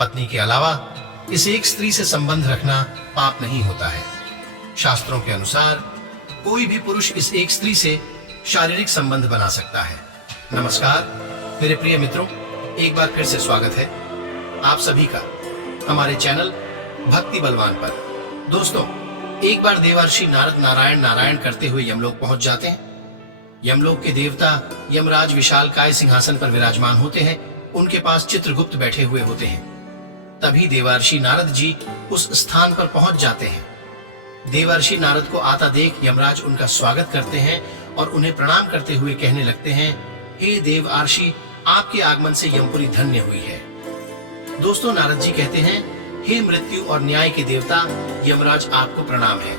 पत्नी के अलावा इस एक स्त्री से संबंध रखना पाप नहीं होता है। शास्त्रों के अनुसार कोई भी पुरुष इस एक स्त्री से शारीरिक संबंध बना सकता है। नमस्कार मेरे प्रिय मित्रों, एक बार फिर से स्वागत है आप सभी का हमारे चैनल भक्ति बलवान पर। दोस्तों, एक बार देवर्षि नारद नारायण नारायण करते हुए यमलोक पहुंच जाते हैं। यमलोक के देवता यमराज विशालकाय सिंहासन पर विराजमान होते हैं। उनके पास चित्रगुप्त बैठे हुए होते हैं। तभी देवर्षि नारद जी उस स्थान पर पहुंच जाते हैं। देवर्षि नारद को आता देख यमराज उनका स्वागत करते हैं और उन्हें प्रणाम करते हुए कहने लगते हैं, हे देवर्षि, आपके आगमन से यमपुरी धन्य हुई है। दोस्तों, नारद जी कहते हैं, हे मृत्यु और न्याय के देवता यमराज, आपको प्रणाम है।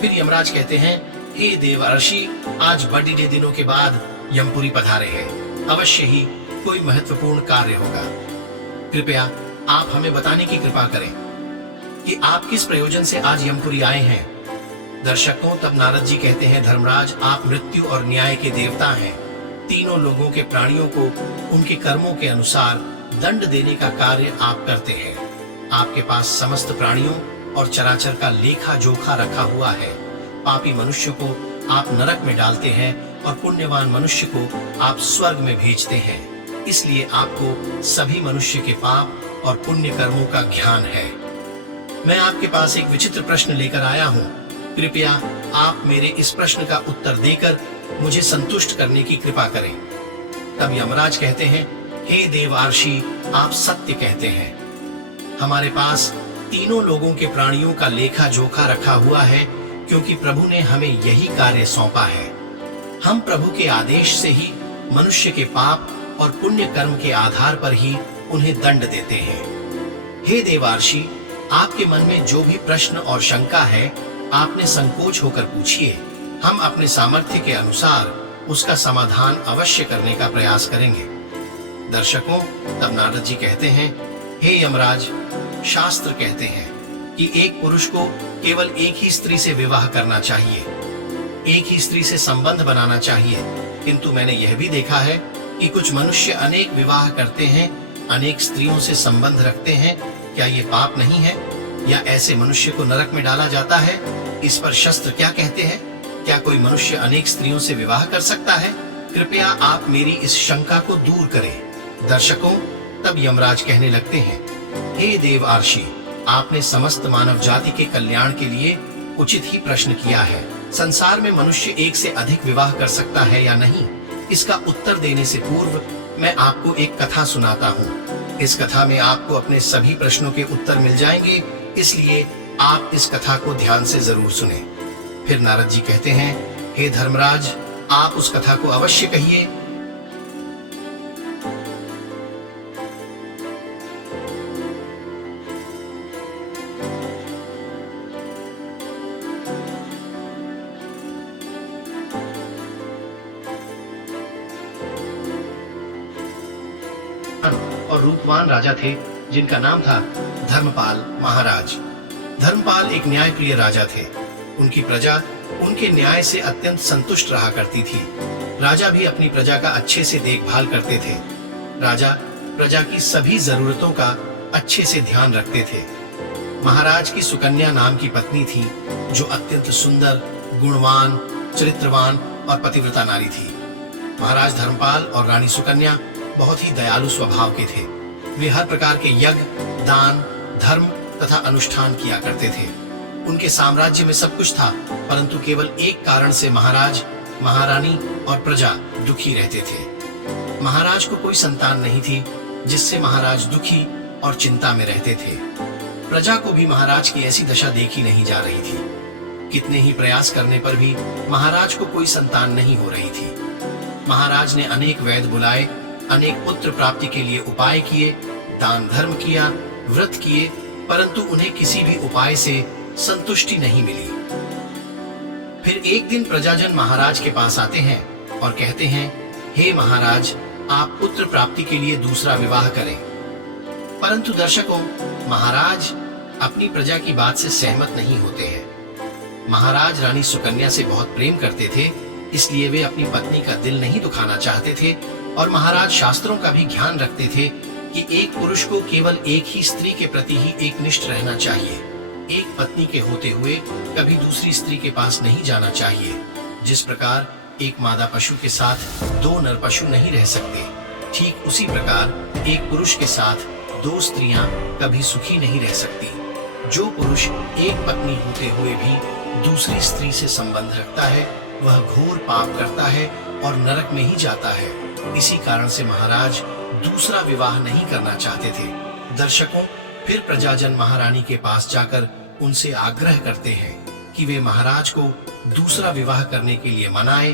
फिर यमराज कहते हैं, हे देवर्षि, आज बड़े दिनों के बाद यमपुरी पधारे हैं। अवश्य ही कोई महत्वपूर्ण कार्य होगा। कृपया आप हमें बताने की कृपा करें कि आप किस प्रयोजन से आज यमपुरी आए हैं। दर्शकों, तब नारद जी कहते हैं, धर्मराज, आप मृत्यु और न्याय के देवता हैं। तीनों लोगों के प्राणियों को उनके कर्मों के अनुसार दंड देने का कार्य आप करते हैं। आपके पास समस्त प्राणियों और चराचर का लेखा जोखा रखा हुआ है। पापी मनुष्य को आप नरक में डालते हैं और पुण्यवान मनुष्य को आप स्वर्ग में भेजते हैं। इसलिए आपको सभी मनुष्य के पाप और पुण्य कर्मों का ज्ञान है। मैं आपके पास एक विचित्र प्रश्न लेकर आया हूँ। कृपया आप मेरे इस प्रश्न का उत्तर देकर मुझे संतुष्ट करने की कृपा करें। तब यमराज कहते हैं, हे देवर्षि, आप सत्य कहते हैं। हमारे पास तीनों लोगों के प्राणियों का लेखा जोखा रखा हुआ है, क्योंकि प्रभु ने हमें यही कार्य सौंपा है। हम प्रभु के आदेश से ही मनुष्य के पाप और पुण्य कर्म के आधार पर ही उन्हें दंड देते हैं। हे देवर्षि, आपके मन में जो भी प्रश्न और शंका है, आपने संकोच होकर पूछिए। हम अपने सामर्थ्य के अनुसार उसका समाधान अवश्य करने का प्रयास करेंगे। दर्शकों, तब नारद जी कहते हैं, हे यमराज, शास्त्र कहते हैं कि एक पुरुष को केवल एक ही स्त्री से विवाह करना चाहिए, एक ही स्त्री से संबंध बनाना चाहिए। किंतु मैंने यह भी देखा है कि कुछ मनुष्य अनेक विवाह करते हैं, अनेक स्त्रियों से संबंध रखते हैं। क्या ये पाप नहीं है? या ऐसे मनुष्य को नरक में डाला जाता है? इस पर शास्त्र क्या कहते हैं? क्या कोई मनुष्य अनेक स्त्रियों से विवाह कर सकता है? कृपया आप मेरी इस शंका को दूर करें। दर्शकों, तब यमराज कहने लगते हैं, हे देवर्षि, आपने समस्त मानव जाति के कल्याण के लिए उचित ही प्रश्न किया है। संसार में मनुष्य एक से अधिक विवाह कर सकता है या नहीं, इसका उत्तर देने से पूर्व मैं आपको एक कथा सुनाता हूँ। इस कथा में आपको अपने सभी प्रश्नों के उत्तर मिल जाएंगे, इसलिए आप इस कथा को ध्यान से जरूर सुने। फिर नारद जी कहते हैं, हे धर्मराज, आप उस कथा को अवश्य कहिए। और रूपवान राजा थे जिनका नाम था धर्मपाल महाराज। धर्मपाल एक न्यायप्रिय राजा थे। उनकी प्रजा उनके न्याय से अत्यंत संतुष्ट रहा करती थी। राजा भी अपनी प्रजा का अच्छे से देखभाल करते थे। राजा प्रजा की सभी जरूरतों का अच्छे से ध्यान रखते थे। महाराज की सुकन्या नाम की पत्नी थी, जो अत्यंत सुंदर, गुणवान, चरित्रवान और पतिव्रता नारी थी। महाराज धर्मपाल और रानी सुकन्या बहुत ही दयालु स्वभाव के थे। वे हर प्रकार के यज्ञ, दान, धर्म तथा अनुष्ठान किया करते थे। उनके साम्राज्य में सब कुछ था, परंतु केवल एक कारण से महाराज, महारानी और प्रजा दुखी रहते थे। महाराज को कोई संतान नहीं थी, जिससे महाराज दुखी और चिंता में रहते थे। प्रजा को भी महाराज की ऐसी दशा देखी नहीं जा रही थी। कितने ही प्रयास करने पर भी महाराज को कोई संतान नहीं हो रही थी। महाराज ने अनेक वैद्य बुलाए, अनेक पुत्र प्राप्ति के लिए उपाय किए, दान धर्म किया, व्रत किए, परंतु उन्हें किसी भी उपाय से संतुष्टि नहीं मिली। फिर एक दिन प्रजाजन महाराज के पास आते हैं और कहते हैं, हे महाराज, आप पुत्र प्राप्ति के लिए दूसरा विवाह करें। परंतु दर्शकों, महाराज अपनी प्रजा की बात से सहमत नहीं होते हैं। महाराज रानी सुकन्या से बहुत प्रेम करते थे, इसलिए वे अपनी पत्नी का दिल नहीं दुखाना चाहते थे और महाराज शास्त्रों का भी ज्ञान रखते थे, कि एक पुरुष को केवल एक ही स्त्री के प्रति ही एकनिष्ठ रहना चाहिए। एक पत्नी के होते हुए कभी दूसरी स्त्री के पास नहीं जाना चाहिए। जिस प्रकार एक मादा पशु के साथ दो नर पशु नहीं रह सकते, ठीक उसी प्रकार एक पुरुष के साथ दो स्त्रियां कभी सुखी नहीं रह सकती। जो पुरुष एक पत्नी होते हुए भी दूसरी स्त्री से संबंध रखता है वह घोर पाप करता है और नरक में ही जाता है। इसी कारण से महाराज दूसरा विवाह नहीं करना चाहते थे। दर्शकों, फिर प्रजाजन महारानी के पास जाकर उनसे आग्रह करते हैं कि वे महाराज को दूसरा विवाह करने के लिए मनाए।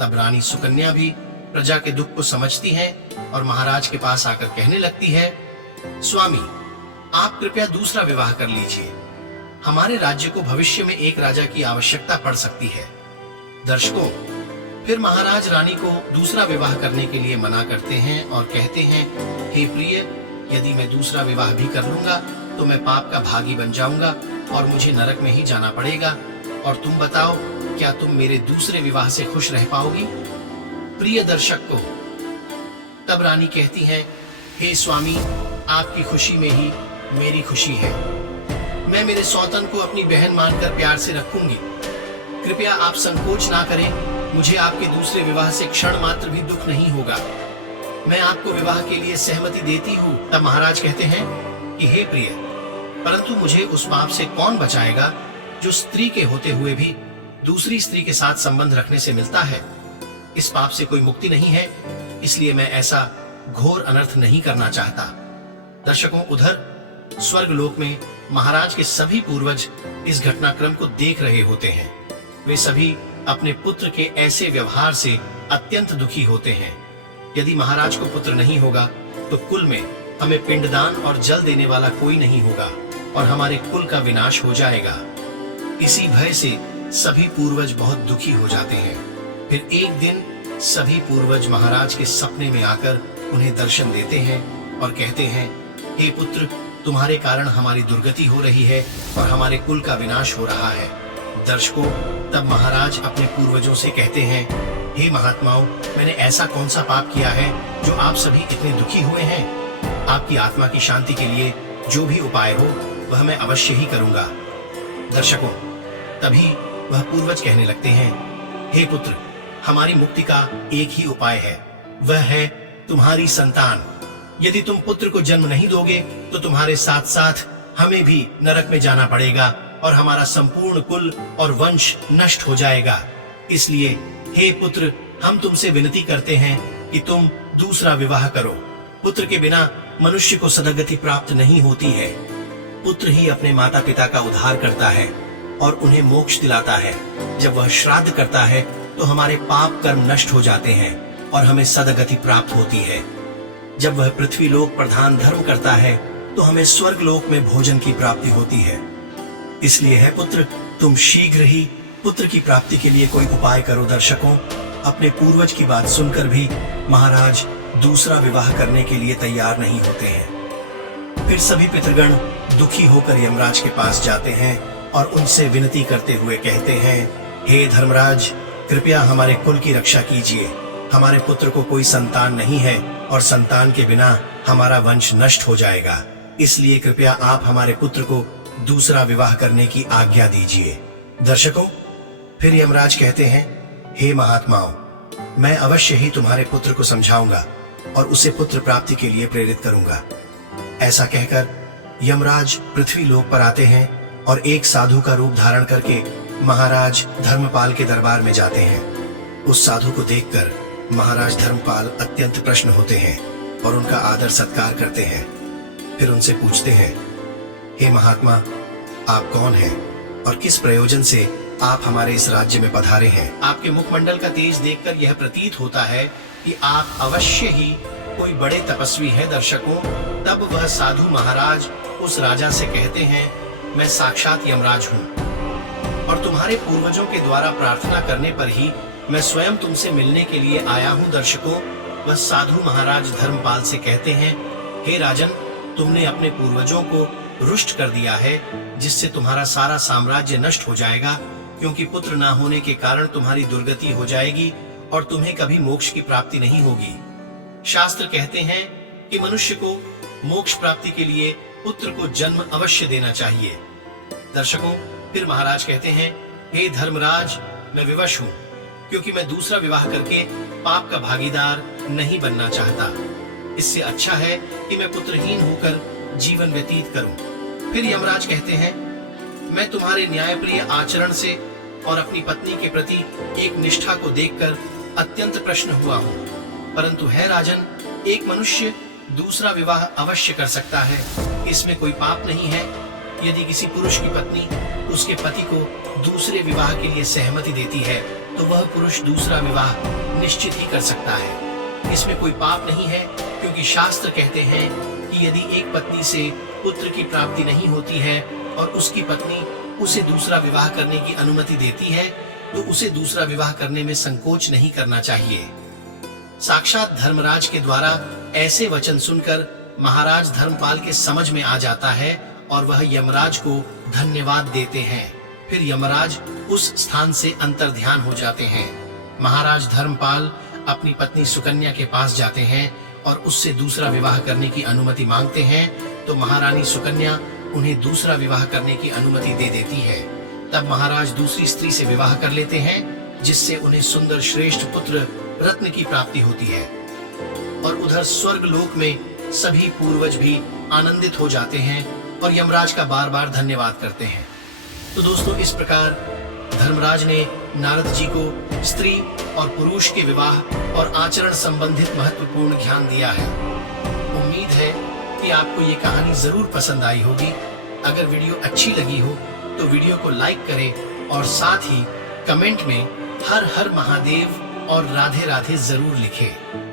तब रानी सुकन्या भी प्रजा के दुख को समझती है और महाराज के पास आकर कहने लगती है, स्वामी, आप कृपया दूसरा विवाह कर लीजिए। हमारे राज्य को भविष्य में एक राजा की आवश्यकता पड़ सकती है। दर्शकों, फिर महाराज रानी को दूसरा विवाह करने के लिए मना करते हैं और कहते हैं, हे प्रिय, यदि मैं दूसरा विवाह भी कर लूंगा तो मैं पाप का भागी बन जाऊंगा और मुझे नरक में ही जाना पड़ेगा। और तुम बताओ, क्या तुम मेरे दूसरे विवाह से खुश रह पाओगी? प्रिय दर्शक को तब रानी कहती है, हे स्वामी, आपकी खुशी में ही मेरी खुशी है। मैं मेरे सौतन को अपनी बहन मानकर प्यार से रखूंगी। कृपया आप संकोच ना करें, मुझे आपके दूसरे विवाह से क्षण मात्र भी दुख नहीं होगा। मैं आपको विवाह के लिए सहमति देती हूँ। तब महाराज कहते हैं कि हे प्रिय, परंतु मुझे उस पाप से कौन बचाएगा जो स्त्री के होते हुए भी दूसरी स्त्री के साथ संबंध रखने से मिलता है। इस पाप से कोई मुक्ति नहीं है, इसलिए मैं ऐसा घोर अनर्थ नहीं करना चाहता। दर्शकों, उधर स्वर्ग लोक में महाराज के सभी पूर्वज इस घटनाक्रम को देख रहे होते हैं। वे सभी अपने पुत्र के ऐसे व्यवहार से अत्यंत दुखी होते हैं। यदि महाराज को पुत्र नहीं होगा तो कुल में हमें पिंडदान और जल देने वाला कोई नहीं होगा और हमारे कुल का विनाश हो जाएगा। इसी भय से सभी पूर्वज बहुत दुखी हो जाते हैं। फिर एक दिन सभी पूर्वज महाराज के सपने में आकर उन्हें दर्शन देते हैं और कहते हैं, हे पुत्र, तुम्हारे कारण हमारी दुर्गति हो रही है और हमारे कुल का विनाश हो रहा है। दर्शकों, तब महाराज अपने पूर्वजों से कहते हैं, हे महात्माओं, मैंने ऐसा कौन सा पाप किया है जो आप सभी इतने दुखी हुए हैं? आपकी आत्मा की शांति के लिए जो भी उपाय हो वह मैं अवश्य ही करूंगा। दर्शकों, तभी वह पूर्वज कहने लगते हैं, हे पुत्र, हमारी मुक्ति का एक ही उपाय है, वह है तुम्हारी संतान। यदि तुम पुत्र को जन्म नहीं दोगे तो तुम्हारे साथ साथ हमें भी नरक में जाना पड़ेगा और हमारा संपूर्ण कुल और वंश नष्ट हो जाएगा। इसलिए हे पुत्र, हम तुमसे विनती करते हैं कि तुम दूसरा विवाह करो। पुत्र के बिना मनुष्य को सदगति प्राप्त नहीं होती है। पुत्र ही अपने माता पिता का उद्धार करता है और उन्हें मोक्ष दिलाता है। जब वह श्राद्ध करता है तो हमारे पाप कर्म नष्ट हो जाते हैं और हमें सदगति प्राप्त होती है। जब वह पृथ्वी लोक प्रधान धर्म करता है तो हमें स्वर्ग लोक में भोजन की प्राप्ति होती है। इसलिए है पुत्र, तुम शीघ्र ही पुत्र की प्राप्ति के लिए कोई उपाय करो। दर्शकों, अपने पूर्वज की बात सुनकर भी महाराज दूसरा विवाह करने के लिए तैयार नहीं होते हैं। फिर सभी पितृगण दुखी होकर यमराज के पास जाते हैं और उनसे विनती करते हुए कहते हैं, हे धर्मराज, कृपया हमारे कुल की रक्षा कीजिए। हमारे पुत्र को कोई संतान नहीं है और संतान के बिना हमारा वंश नष्ट हो जाएगा। इसलिए कृपया आप हमारे पुत्र को दूसरा विवाह करने की आज्ञा दीजिए। दर्शकों, फिर यमराज कहते हैं, हे महात्माओं, मैं अवश्य ही तुम्हारे पुत्र को समझाऊंगा और उसे पुत्र प्राप्ति के लिए प्रेरित करूंगा। ऐसा कहकर यमराज पृथ्वी लोक पर आते हैं और एक साधु का रूप धारण करके महाराज धर्मपाल के दरबार में जाते हैं। उस साधु को देखकर महाराज धर्मपाल अत्यंत प्रसन्न होते हैं और उनका आदर सत्कार करते हैं। फिर उनसे पूछते हैं, हे महात्मा, आप कौन हैं और किस प्रयोजन से आप हमारे इस राज्य में पधारे हैं? आपके मुखमंडल का तेज देखकर यह प्रतीत होता है कि आप अवश्य ही कोई बड़े तपस्वी हैं। दर्शकों, तब वह साधु महाराज उस राजा से कहते हैं, मैं साक्षात यमराज हूँ और तुम्हारे पूर्वजों के द्वारा प्रार्थना करने पर ही मैं स्वयं तुमसे मिलने के लिए आया हूँ। दर्शकों, वह साधु महाराज धर्मपाल से कहते हैं, हे राजन, तुमने अपने पूर्वजों को रुष्ट कर दिया है, जिससे तुम्हारा सारा साम्राज्य नष्ट हो जाएगा, क्योंकि पुत्र ना होने के कारण तुम्हारी दुर्गति हो जाएगी और तुम्हें कभी मोक्ष की प्राप्ति नहीं होगी। शास्त्र कहते हैं कि मनुष्य को मोक्ष प्राप्ति के लिए पुत्र को जन्म अवश्य देना चाहिए। दर्शकों, फिर महाराज कहते हैं, हे धर्मराज, मैं विवश हूँ, क्योंकि मैं दूसरा विवाह करके पाप का भागीदार नहीं बनना चाहता। इससे अच्छा है कि मैं पुत्रहीन होकर जीवन व्यतीत करूं। फिर यमराज कहते हैं, मैं तुम्हारे न्यायप्रिय आचरण से और अपनी पत्नी के प्रति एक निष्ठा को देखकर अत्यंत प्रसन्न हुआ हूँ। परंतु है राजन, एक मनुष्य दूसरा विवाह अवश्य कर सकता है, इसमें कोई पाप नहीं है। यदि किसी पुरुष की पत्नी उसके पति को दूसरे विवाह के लिए सहमति देती है, तो वह पुरुष दूसरा विवाह निश्चित ही कर सकता है। इसमें कोई पाप नहीं है, क्योंकि शास्त्र कहते हैं कि यदि एक पत्नी से पुत्र की प्राप्ति नहीं होती है और उसकी पत्नी उसे दूसरा विवाह करने की अनुमति देती है, तो उसे दूसरा विवाह करने में संकोच नहीं करना चाहिए। साक्षात धर्मराज के द्वारा ऐसे वचन सुनकर महाराज धर्मपाल के समझ में आ जाता है और वह यमराज को धन्यवाद देते हैं। फिर यमराज उस स्थान से अंतर्ध्यान हो जाते हैं। महाराज धर्मपाल अपनी पत्नी सुकन्या के पास जाते हैं और उससे दूसरा विवाह करने की अनुमति मांगते हैं, तो महारानी सुकन्या उन्हें दूसरा विवाह करने की अनुमति दे देती है। तब महाराज दूसरी स्त्री से विवाह कर लेते हैं, जिससे उन्हें सुंदर श्रेष्ठ पुत्र रत्न की प्राप्ति होती है। और उधर स्वर्ग लोक में सभी पूर्वज भी आनंदित हो जाते हैं और यमराज का बार बार धन्यवाद करते हैं। तो दोस्तों, इस प्रकार धर्मराज ने नारद जी को स्त्री और पुरुष के विवाह और आचरण संबंधित महत्वपूर्ण ज्ञान दिया है। उम्मीद है कि आपको ये कहानी जरूर पसंद आई होगी। अगर वीडियो अच्छी लगी हो तो वीडियो को लाइक करें और साथ ही कमेंट में हर हर महादेव और राधे राधे जरूर लिखें।